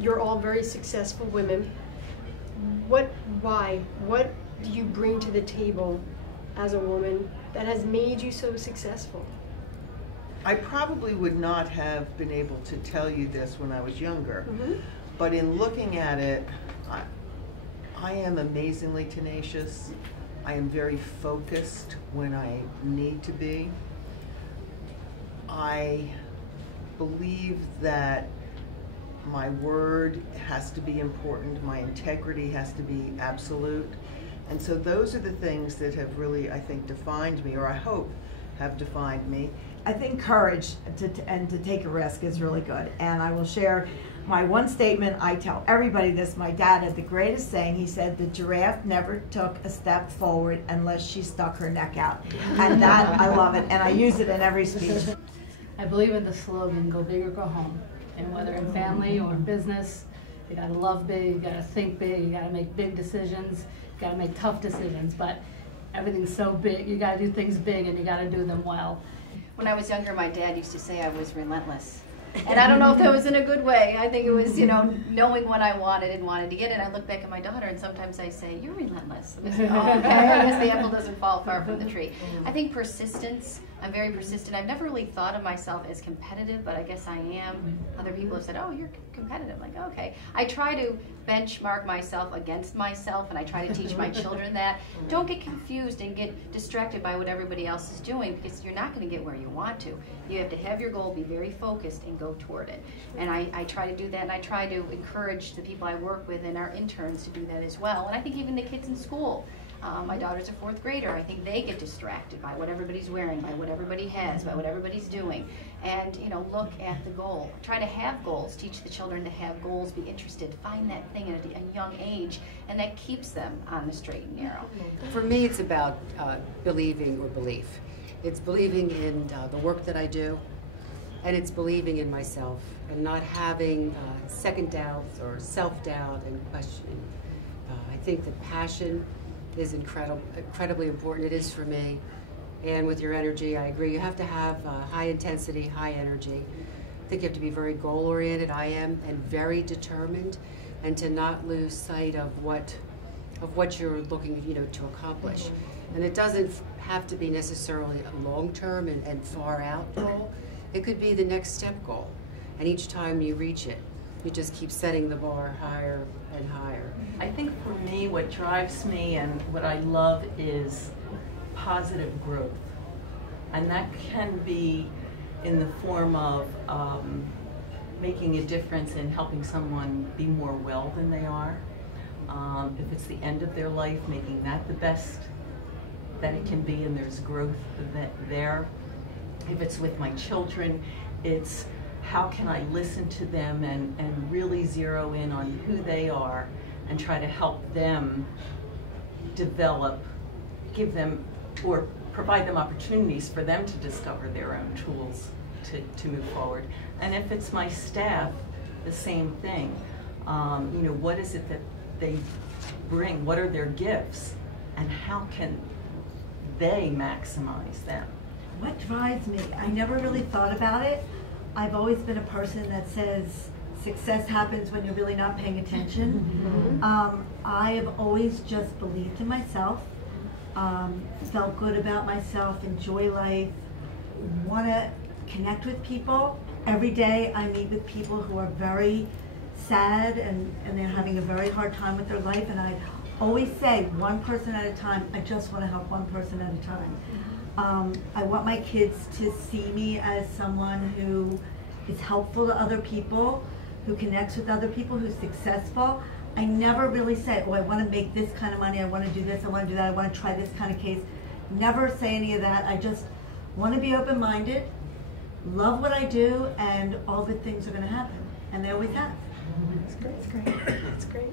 you're all very successful women. Why? What do you bring to the table as a woman that has made you so successful? I probably would not have been able to tell you this when I was younger, but in looking at it, I am amazingly tenacious. I am very focused when I need to be. I believe that my word has to be important, my integrity has to be absolute. And so those are the things that have really, I think, defined me, or I hope have defined me. I think courage and to take a risk is really good. And I will share my one statement. I tell everybody this. My dad had the greatest saying. He said, the giraffe never took a step forward unless she stuck her neck out. And that, I love it. And I use it in every speech. I believe in the slogan, go big or go home. And whether in family or in business, you gotta love big, you gotta think big, you gotta make big decisions, you gotta make tough decisions, but everything's so big, you gotta do things big and you gotta do them well. When I was younger, my dad used to say I was relentless. And I don't know if that was in a good way. I think it was, you know, knowing what I wanted and wanted to get it. I look back at my daughter and sometimes I say, you're relentless. I say, oh, okay, I guess the apple doesn't fall far from the tree. I think persistence, I'm very persistent. I've never really thought of myself as competitive, but I guess I am. Other people have said, oh, you're competitive. I'm like, okay. I try to benchmark myself against myself, and I try to teach my children that. Don't get confused and get distracted by what everybody else is doing, because you're not going to get where you want to. You have to have your goal, be very focused, and go toward it. And I try to do that, and I try to encourage the people I work with and our interns to do that as well. And I think even the kids in school. My daughter's a 4th grader. I think they get distracted by what everybody's wearing, by what everybody has, by what everybody's doing. And, you know, look at the goal. Try to have goals. Teach the children to have goals, be interested, find that thing at a young age, and that keeps them on the straight and narrow. For me, it's about believing or belief. It's believing in the work that I do, and it's believing in myself and not having second doubts or self-doubt and questioning. I think that passion is incredibly important. It is for me. And with your energy, I agree. You have to have high intensity, high energy. I think you have to be very goal-oriented. I am, and very determined, and to not lose sight of what you're looking, you know, to accomplish. And it doesn't have to be necessarily a long-term and far-out goal. It could be the next step goal. And each time you reach it, you just keep setting the bar higher and higher. I think for me, what drives me and what I love is positive growth. And that can be in the form of making a difference in helping someone be more well than they are. If it's the end of their life, making that the best that it can be, and there's growth there. If it's with my children, it's how can I listen to them and really zero in on who they are and try to help them develop, give them, or provide them opportunities for them to discover their own tools to move forward. And if it's my staff, the same thing. You know, what is it that they bring? What are their gifts? And how can they maximize them? What drives me? I never really thought about it. I've always been a person that says success happens when you're really not paying attention. I have always just believed in myself, felt good about myself, enjoy life, want to connect with people. Every day I meet with people who are very sad and they're having a very hard time with their life, and I always say one person at a time. I just want to help one person at a time. I want my kids to see me as someone who is helpful to other people, who connects with other people, who's successful. I never really say, oh, I want to make this kind of money, I want to do this, I want to do that, I want to try this kind of case. Never say any of that. I just want to be open-minded, love what I do, and all good things are going to happen. And they always have. That's great. That's great. That's great.